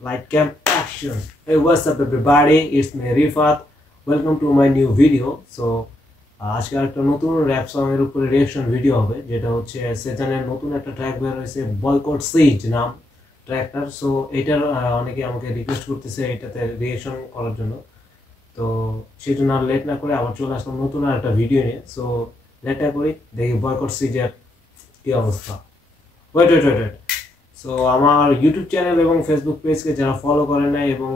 Light cam action. Hey, what's up everybody? It's me Rifat. Welcome to my new video. So আজকে একটা নতুন rap song এর উপরে reaction video হবে, যেটা হচ্ছে সেজানের নতুন একটা ট্র্যাক বের হয়েছে, বয়কট সিজ নাম ট্র্যাকটার। সো এটার অনেকে আমাকে রিকোয়েস্ট করতেছে এটাতে রিঅ্যাকশন করার জন্য। তো সেজন্য আর লেট না করে আবার চলে আসলাম নতুন একটা ভিডিও নিয়ে। সো লেট না করি, দেখি বয়কট সিজের কি অবস্থা। ওয়েট। সো আমার ইউটিউব চ্যানেল এবং ফেসবুক পেজকে যারা ফলো করেন নাই এবং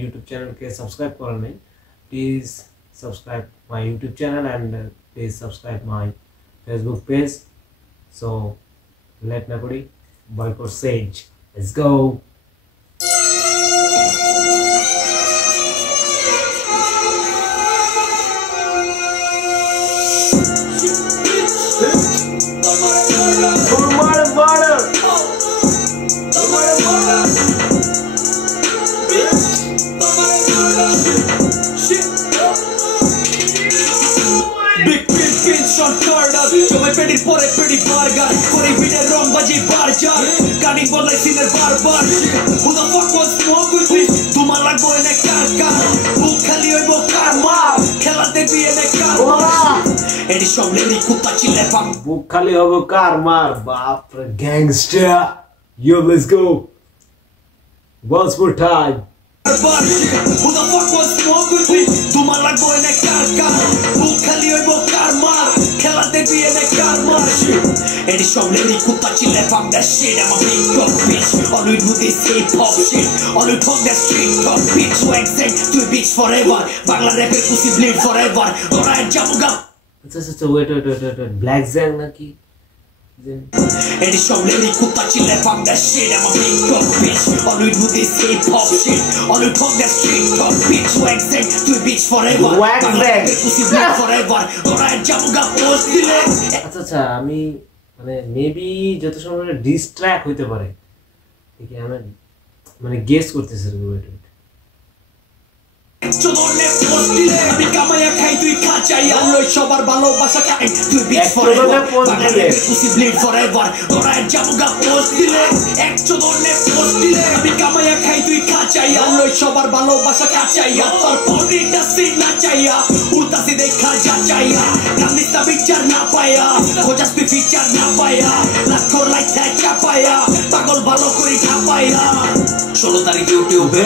ইউটিউব চ্যানেলকে সাবস্ক্রাইব করেন নাই, please subscribe my YouTube channel and please subscribe my Facebook page. So let na kori boycott sage. Let's go. Jove pedir pore pedir bargar Kori bide wrong baji bar jar Cutting ball like sinner bar. Who the fuck was smoke with me? Tumar lagbo ene kar Book khali hoibo karma Khela dekbi ene karma Edi shob lady kutta chile pam Book khali hobo karma Bapre gangster. Yo, let's go. Once more time. Who the fuck was smoke with me? Tumar lagbo ene kar Book khali hoibo karma Khela dekbi ene karma Edi shob lady kutta chile pam that shit. I'm a big dog bitch. All we do this hip hop shit. All we talk that street talk bitch. Swag sing to a bitch forever. Bangla rapper pussy bleed forever. Dora and jamuga. Wait. Black Zang naki? Edi shob lady kutta chile pam that shit. I'm a big dog bitch. All we do this hip hop shit. All we talk that street talk bitch. Swag sing to a bitch forever. Bangla rapper pussy bleed forever. Dora and jamuga post dile. আচ্ছা আমি মানে maybe যত সময় distract হইতে পারে, ঠিক আছে? আমি মানে গেস করতেছি। ওয়েট চোদনে পোস্ট দিলে আমি কামাইয়া খাই তুই খাচাই আলোই সবার ভালোবাসা খাই তুই বিচ ফরএভার বাংলাদেশে পুসি ব্লিড ফরএভার দরায় জামুগা পোস্ট দিলে এক চোদনে পোস্ট দিলে আমি কামাইয়া খাই তুই খাচাই আলোই সবার ভালোবাসা খাচাইয়া তোর পরিটা সিন না চাইয়া উল্টাসি দেখা যা চাইয়া গান্দিতা বিচার না পায়া খোঁজাস তুই ফিচার না পায়া লাখো লাইক দেয় চাপায়া পাগল ভালো করে খাপায়া 16 তারিখ ইউটিউবে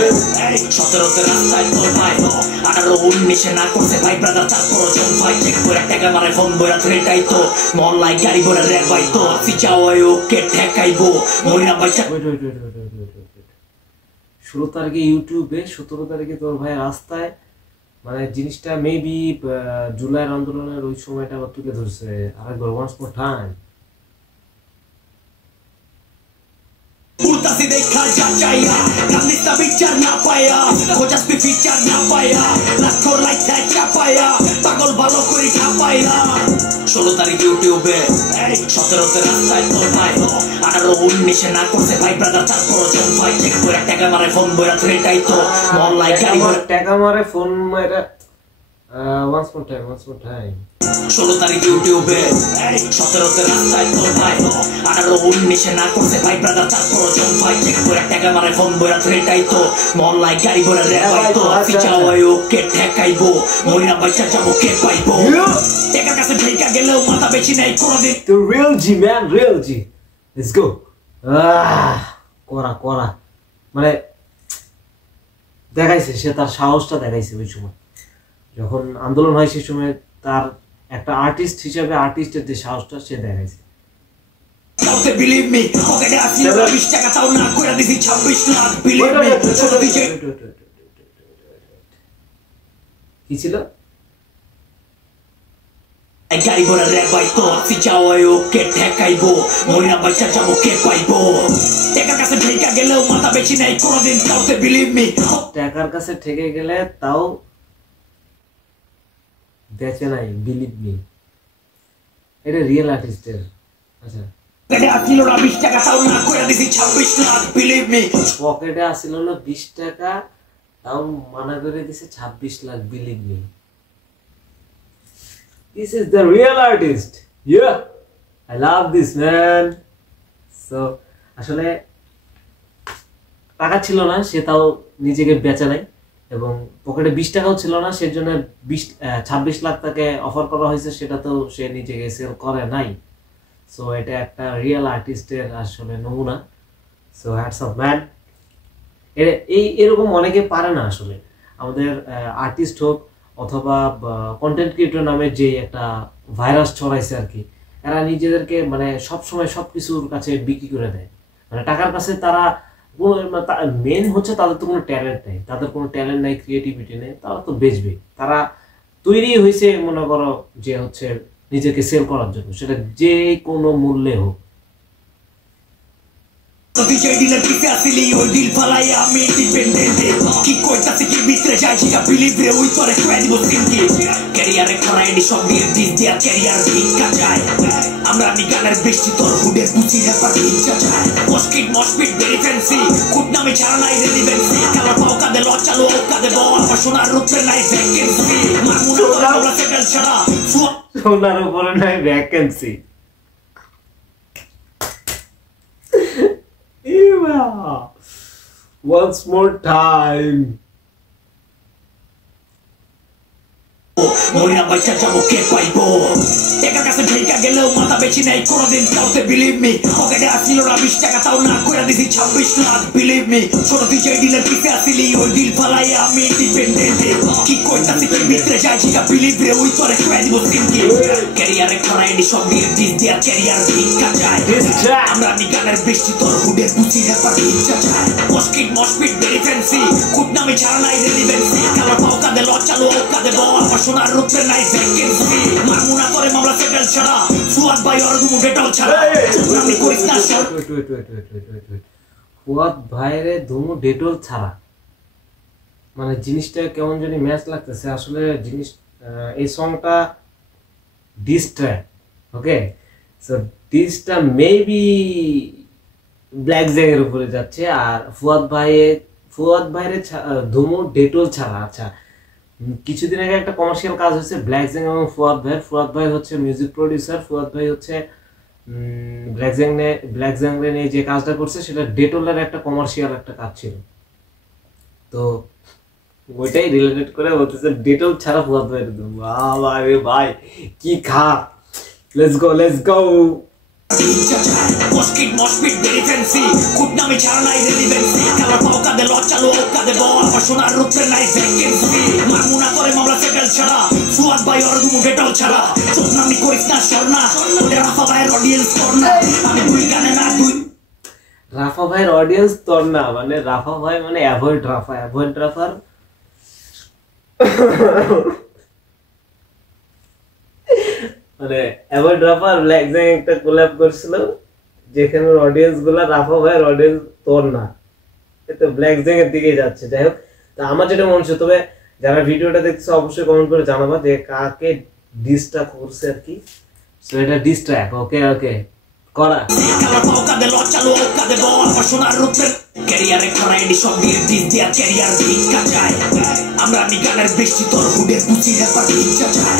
17তে রাস্তায় তোর ভাই 18-19-এ না করছে ভাই ব্রাদার 4-5 ভাই চেক করে টাকা মারে ফোন বইরা থ্রেটাই তো মহল্লায় গাড়ি ভরে রে ভাই তো সিচাওয় ওকে ঠেকাইবো মরিনা বাইচা 16 তারিখে ইউটিউবে 17 তারিখে তোর ভাই রাস্তায়, মানে জিনিসটা মেবি জুলাইয়ের আন্দোলনের ওই সময়টা আবার তুলে ধরছে। আরেকবার ওয়ান্স মোর টাইম। উল্টাসি দেখা যা চাইয়া গান্দিতা বিচার না পায়া খোঁজাস তুই ফিচার না পায়া লাখো লাইক দেয় চাপায়া পাগল ভালো করে খাপায়া 16 তারিখ ইউটিউবে 17তে রাস্তায় তোর ভাই 18-19-এ না করছে ভাই ব্রাদার 4-5 ভাই চেক করে টাকা মারে ফোন বইরা থ্রেটাই তো মহল্লায় গাড়ি ভরে টাকা মারে ফোন মারে ওয়ান্স মোর টাইম 16 তারিখ ইউটিউবে 17তে রাস্তায় তোর ভাই 18-19-এ না করছে ভাই ব্রাদার 4-5 ভাই চেক করে টাকা মারে ফোন বইরা থ্রেটাই তো মহল্লায় গাড়ি ভরে রে ভাই তো সিচাওয় ওকে ঠেকাইবো মরিনা বাইচা যাবো কে পাইবো টাকার কাছে ঢেকা গেলেও মাথা বেশি নাই কোনদিন The real G man, real G. Let's go. করা মানে দেখাইছে, সে তার সাহসটা দেখাইছে ওই সময় যখন আন্দোলন হয়। সেই সময় তার একটা আর্টিস্ট হিসেবে আর্টিস্টের যে সাহসটা সে দেখাইছে। কাউকে বিলিভ মি পকেটে আসলে 20 টাকা তাও না কইরা দিছি 26 লাখ বিলিভ মি ছোট দিকে কি ছিল? গাড়ি ভরে রে ভাই তো সিচাওয় ওকে ঠেকাইবো মরিনা বাইচা যাবো কে পাইবো টাকার কাছে ঢেকা গেলেও মাথা বেশি নাই কোনদিন কাউকে বিলিভ মি টাকার কাছে ঠেকে গেলে তাও বেঁচে নাই, বিলিভ মি। এটা রিয়েল আর্টিস্টের। আচ্ছা, পকেটে আসিল না 20 টাকা তাও না কইরা দিছি 26 লাখ বিলিভ মি পকেটে আসিল না 20 টাকা তাও মানা করে দিছে 26 lakh, believe me. This is the real artist. Yeah, I love this man. So আসলে টাকা ছিল না সে তাও নিজেকে বেচা নেয়, এবং পকেটে 20 টাকাও ছিল না সেজন্য 26 লাখ তাকে অফার করা হয়েছে, সেটা তো সে নিজেকে সেল করে নাই। সো এটা একটা রিয়েল আর্টিস্টের আসলে নমুনা। So hats off man. এরকম অনেকে পারে না আসলে। আমাদের আর্টিস্ট হোক অথবা কন্টেন্ট ক্রিয়েটর নামে যে একটা ভাইরাস ছড়াইছে আর কি, এরা নিজেদেরকে মানে সবসময় সবকিছুর কাছে বিক্রি করে দেয়, মানে টাকার কাছে তারা মেন হচ্ছে তাদের তো কোনো ট্যালেন্ট নেই, তাদের কোনো ট্যালেন্ট নেই, ক্রিয়েটিভিটি নেই, তারা তো বেচবে। তারা তৈরি হয়েছে মনে করো যে হচ্ছে নিজেকে সেল করার জন্য, সেটা যে কোনো মূল্যে হোক। DJ dealer ki asili oi dil falaya ami dependente ki koita se ki mitre jai jiga believe re oi tore credible thinki career e kora edi shob dir dis dia career dikka jay amra ni ganer beshti tor huder puchi hepar dikka jay moskit very fancy kut name chara nai relevancy kala pau kade lochalo kade bawa pashonar rutre nai vacancy mamuna tora settle chara sonar upore nai vacancy. Once more time. Moina bacha jabo ke paibo eka kase bheka gelo mata bechi nai kono din kaute believe me pokete asilo na 20 টাকা taw na koira disi 26 lakh believe me choto DJ dealer ki asili oi dil falaya ami dependente ki koita se ki mitre jai jiga believe re oi tore credible thinki career e kora edi shob dir dis dia career dikka jay amra ni ganer beshti tor huder puchi hepar dikka jay moskit very fancy kut name chara nai relevancy kala pau kade lochalo kade bawa pashonar rutre nai vacancy mamuna kore mamla settle chara fuad bhai or dumu detol chara আমি করিস না সর ফুয়াদ ভাইরে ধুমু Dettol ছাড়া, মানে জিনিসটা কেমন জানি ম্যাচ লাগতেছে আসলে। জিনিস এই সংটা ডিস ট্র্যাক, ওকে, সো ডিসটা মেবি ব্ল্যাক জ্যাকের উপরে যাচ্ছে, আর ফুয়াদ ভাইরে ধুমু ডেটল ছাড়া। আচ্ছা, কিছুদিন আগে একটা কমার্শিয়াল কাজ হচ্ছে ব্ল্যাক জ্যাং এবং ফুয়াদ ভাই হচ্ছে মিউজিক প্রডিউসার, ফুয়াদ ভাই হচ্ছে ব্ল্যাক জ্যাং নিয়ে যে কাজটা করছে সেটা ডেটলের একটা কমার্শিয়াল একটা কাজ ছিল, তো ওইটাই রিলেটেড করে বলতেছে ডেটল ছাড়া ফুয়াদ ভাই। বাবা রে ভাই কি খা, let's go. moskit very fancy kut name chara nai relevancy kala pau kade lochalo kade bawa pashonar rutre nai vacancy mamuna kore mamla settle chara fuad bhai or dumu detol chara chotnami koris na shorna ode rafa bhai audience korna ami dui gane na dui রাফা ভাইয়ের audience তোর না, মানে রাফা ভাই মানে avoid রাফার মানে avoid রাফার black Jung একটা collab করছিল যেখানে অডিয়েন্স গুলা রাফা ভাইয়ের অডিয়েন্স তোর না, তো ব্ল্যাক জ্যাং এর দিকে যাচ্ছে। যাই হোক, তা আমার যেটা মনে হচ্ছে, তবে যারা ভিডিওটা দেখছে অবশ্যই কমেন্ট করে জানাবা যে কাকে ডিসটা করছে আর কি। সো এটা ডিস ট্র্যাক, ওকে করা kala pau kade lochalo kade bawa pashonar rutre career e kora edi shob dir dis dia career dikka jay amra ni ganer beshti tor huder puchi hepar dikka jay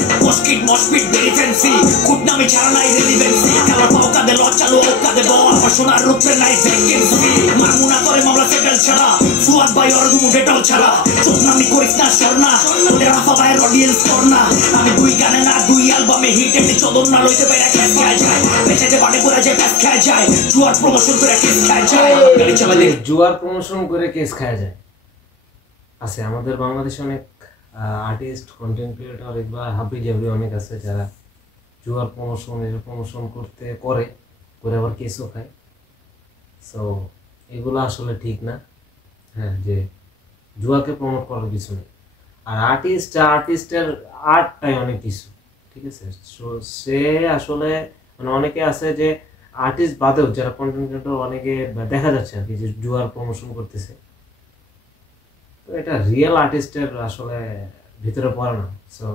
moskit very fancy kut name chara nai relevancy kala pau kade lochalo kade bawa pashonar rutre nai vacancy mamuna kore mamla settle chara fuad bhai or dumu detol chara chotnami koris na shorna ode rafa bhai audience korna ami dui gane na dui album e hit edi chodon na loite paira cash khay jay beche bade pura jay cash khay jay juar promotion kore cash khay jay gari chala জুয়ার promotion করে case খাওয়া যায়। আছে আমাদের বাংলাদেশে অনেক artist, content creator বা হাবি জাবি অনেক আছে যারা জুয়ার প্রমোশন করে আবার কেসও খায়। সো এগুলো আসলে ঠিক না, হ্যাঁ, যে জুয়াকে প্রমোট করার কিছু নেই। আর আর্টিস্টের আর্টটাই অনেক কিছু, ঠিক আছে। সো সে আসলে মানে অনেকে আছে যে আর্টিস্ট বাদেও যারা কন্টেন্ট ক্রিয়েটর অনেকে দেখা যাচ্ছে আর কি যে জুয়ার প্রমোশন করতেছে, তো এটা রিয়েল আর্টিস্টের আসলে ভিতরে পড়ে না। সো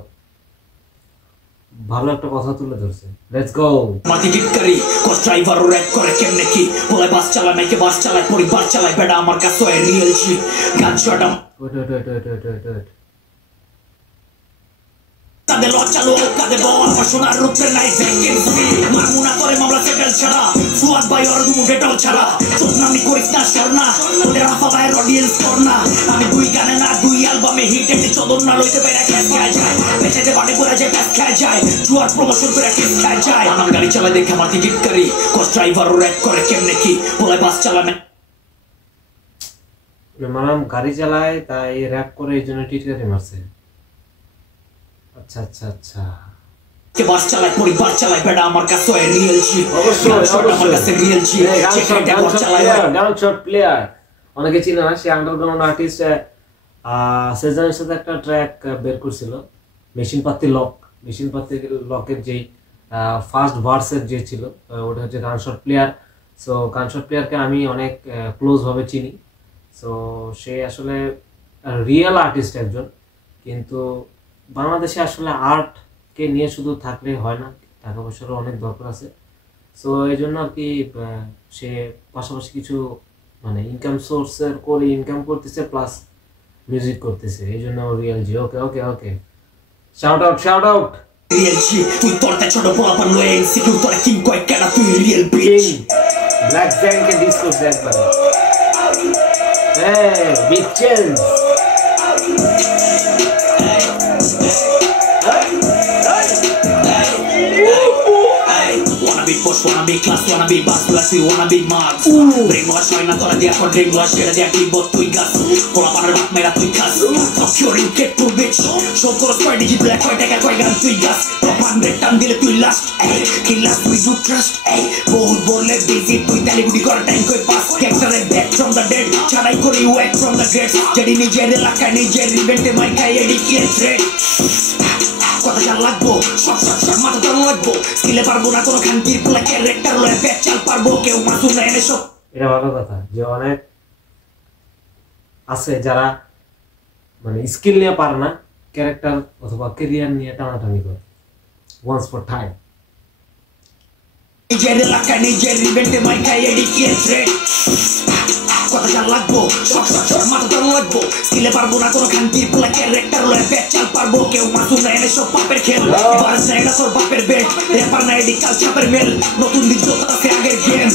ভালো একটা কথা তুলে ধরছে, লেটস গো। মাটি ডিক্টরি কস ড্রাইভার র‍্যাপ করে কেমনে কি বলে বাস চালায় নাকি বাস চালায় পরিবার চালায় বেটা আমার কাছে রিয়েল জি গান শটম ওয়েট কাঁদে লজ্জালো কাঁদে বল আমার সোনার রূপে নাই ভ্যাকেন্সি মামুনা করে মামলা সেটেল ছাড়া সুয়াদ ভাই ওর দুমু ডেটল ছাড়া চোদনামি করিস না স্বর্ণা ওদের রাফা ভাইয়ের অডিয়েন্স কর না আমি দুই গানে না দুই অ্যালবামে হিট এমনি চোদন না লইতে পারে ক্যাশ খাওয়া যায় পেছাতে বাড়ে পড়ে যায় ব্যাস খাওয়া যায় জুয়ার প্রমোশন করে ক্যাশ খাওয়া যায় আমার গাড়ি চালায় দেখে আমার টিকিট করি কস ড্রাইভার র্যাক করে কেমনে কি বলে বাস চালানো মারাম গাড়ি চালায় তাই র‍্যাপ করে এই জন্য টিটকারি মারছে। আচ্ছা আচ্ছা আচ্ছা কে বাস চালায় পরিবার চালায় বেটা আমার কাছে রিয়েল জি অবশ্যই আমার কাছে রিয়েল জি গানশট প্লেয়ার অনেকে চিনে না, সে আন্ডারগ্রাউন্ড আর্টিস্ট সেজানের সাথে একটা ট্র্যাক বের করছিল মেশিন পাতি লকের যেই ফার্স্ট ভার্সের যে ছিল ওটা হচ্ছে গানশট প্লেয়ার। সো গানশট প্লেয়ারকে আমি অনেক ক্লোজ ভাবে চিনি। সো সে আসলে রিয়েল আর্টিস্ট একজন, কিন্তু বাংলাদেশে আসলে আর্টকে নিয়ে শুধু থাকলে হয় না, টাকা পয়সারও অনেক দরকার আছে। সো এই জন্য আর কি সে পাশাপাশি কিছু মানে ইনকাম সোর্সের করে ইনকাম করতেছে প্লাস মিউজিক করতেছে, এই জন্য রিয়েল জি। ওকে ওকে ওকে, শাউট আউট রিয়েল জি। তুই তোরটা ছোট পোলাপান লয়ে ইনস্টিটিউট তোরা কিং কয় কেন তুই রিয়েল বিচ ব্ল্যাক ব্যাংকে ডিসকোর্স একবারে big change wanna be push, wanna be class, wanna be boss, plus you wanna be marks. Brainwash হয় না তোরা দিয়া কর brainwash সেটা দিয়া কি বল তুই গাছ পোলা পানের বাপ মেরা তুই খাস procuring get to bitch show করো কয় ডিজিট ব্ল্যাক কয় টাকা কয় গান তুই গাছ প্রপান টান দিলে তুই লাস্ট কি লাস্ট উই ডু ট্রাস্ট বহুত বলে বিজি তুই তালি গুডি কর টাইম কই পাস ক্যারেক্টারে ব্যাক ফ্রম দ্য ডেড ছাড়াই করি ওয়াক ফ্রম দ্য গ্রেটস যেডি নিজের এলাকায় নিজের ইভেন্টে মাই খাই এডি কি থ্রেড কথা জান লাগবো শর্ট মাথা জান লাগবো স্কিলে পারবো না কোনো খানকির পোলা ক্যারেক্টার লয়ে ব্যাক চাল পারবো কেউ মাসুম না এনে সব। এটা ভালো কথা যে অনেক আছে যারা মানে স্কিল নিয়ে পারে না, ক্যারেক্টার অথবা ক্যারিয়ার নিয়ে টানাটানি করে ওয়ান্স ফর টাইম। নিজের এলাকায় নিজের ইভেন্টে মাই খাই এডি কি থ্রেড কথা জান লাগবো শর্ট মাথা জান লাগবো স্কিলে পারবো না কোনো খানকির পোলা ক্যারেক্টার লয়ে ব্যাক চাল পারবো কেউ মাসুম না এনে সব পাপের খেল বারস না এটা তোর বাপের বেড রেপার না এডি কাল চাপের মেল নতুন দিন যত আছে আগের গেম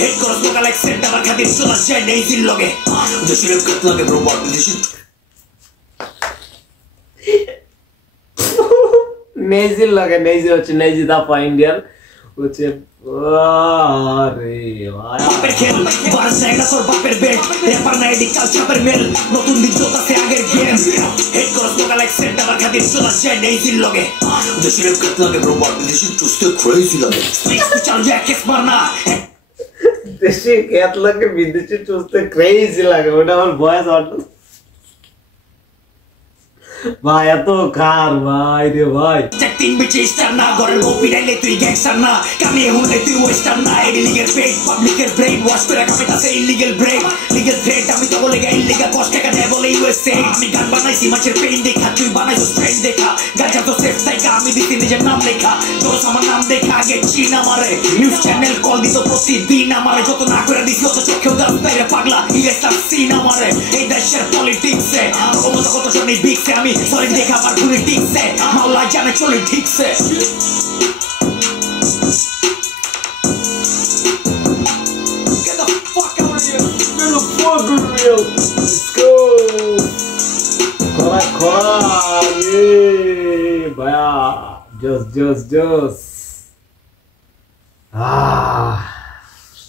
হেড করস লোকা লাইক সেট আমার খাতির চলা যায় নেইজির লগে দেশের কত লাগে রোবট দেশের নেইজির লাগে নেইজি হচ্ছে নেইজি দাপা ইন্ডিয়ান হচ্ছে আরে ভাই বাপের খেল বারস না এটা তোর বাপের বেড রেপার না এডি কাল চাপের মেল নতুন দিন যত আছে আগের গেম হেড করস লোকা লাইক সেট আমার খাতির চলা যায় নেইজির লগে দেশের কত লাগে রোবট দেশের টুস্টে ক্রেজি লাগে চাল যায় কেস মারনা দেশে খেত লাগে বিদেশে চুষতে ক্রেজি লাগে, ওটা আমার ভয়েস অটো ভাই এত কার ভাই রে ভাই চেকিং বিচে স্টার না ঘরের কপি ডাইলে তুই গ্যাংস্টার না কামিয়ে হলে তুই ওয়েস্টার্ন না ইলিগেল ফেক পাবলিকের ব্রেন ওয়াশ করে কামিটাছে ইলিগেল ব্রেক লিগেল থ্রেট আমি তো বলে গাই ইলিগেল কষ্ট টাকা দেয় বলে ইউএসএ আমি গান বানাইছি মাছের পেইন দেখা তুই বানাইছো স্ট্রেন দেখা গাজা তো সেফ থাকা আমি দিছি নিজের নাম লেখা জোস আমার নাম দেখা আগে চিন আমারে নিউজ চ্যানেল কল দিত প্রতিদিন আমারে যত না করে দিছি অত চোখেও দাম পেরে পাগলা ইলেকশন সিন আমারে এই দেশের পলিটিক্সে কত শুনি বিগসে আমি সরি দেখা আমার পলিটিক্সে মাওলা জানে চলে ঠিকছে Get the fuck out of here! Get the fuck out of here! Let's go! Kora! Yeah! Baya! Just!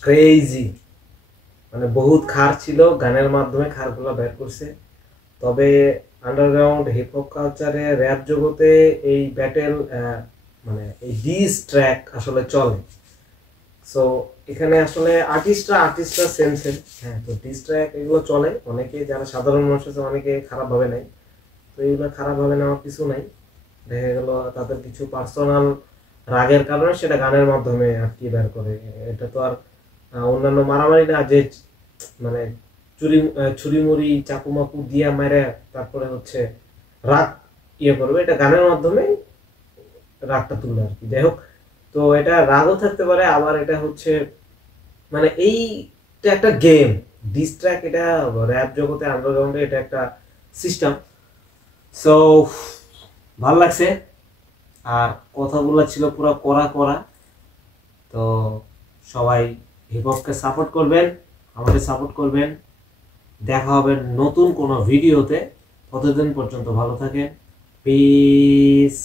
Crazy! মানে বহুত খার ছিল, গানের মাধ্যমে খারগুলো বের করছে। তবে আন্ডারগ্রাউন্ড হিপ হপ কালচারে র‍্যাপ জগতে এই ব্যাটেল মানে এই ডিস ট্র্যাক আসলে চলে। সো এখানে আসলে আর্টিস্টরা সেম হ্যাঁ, তো ডিস ট্র্যাক এগুলো চলে। অনেকে যারা সাধারণ মানুষ আছে অনেকে খারাপভাবে নেয়, তো এগুলো খারাপভাবে নেওয়ার কিছু নাই। দেখা গেল তাদের কিছু পার্সোনাল রাগের কারণে সেটা গানের মাধ্যমে আর কি বের করে। এটা তো আর অন্যান্য মারামারি না যে মানে ছুরি চাকু মাকু দিয়া মেরে তারপরে হচ্ছে রাগ ইয়ে করবে, এটা গানের মাধ্যমে রাগটা তুলবে আর কি। যাই হোক, তো এটা রাগও থাকতে পারে, আবার এটা হচ্ছে মানে এইটা একটা গেম ডিস ট্র্যাক, এটা র‍্যাপ জগতে আন্ডারগ্রাউন্ডে এটা একটা সিস্টেম। সো ভালো লাগছে আর কথাগুলো ছিল পুরো কড়া কড়া। তো সবাই হিপ হপকে সাপোর্ট করবেন, আমাদের সাপোর্ট করবেন। দেখা হবে নতুন কোনো ভিডিওতে। ততদিন পর্যন্ত ভালো থাকেন। পিস।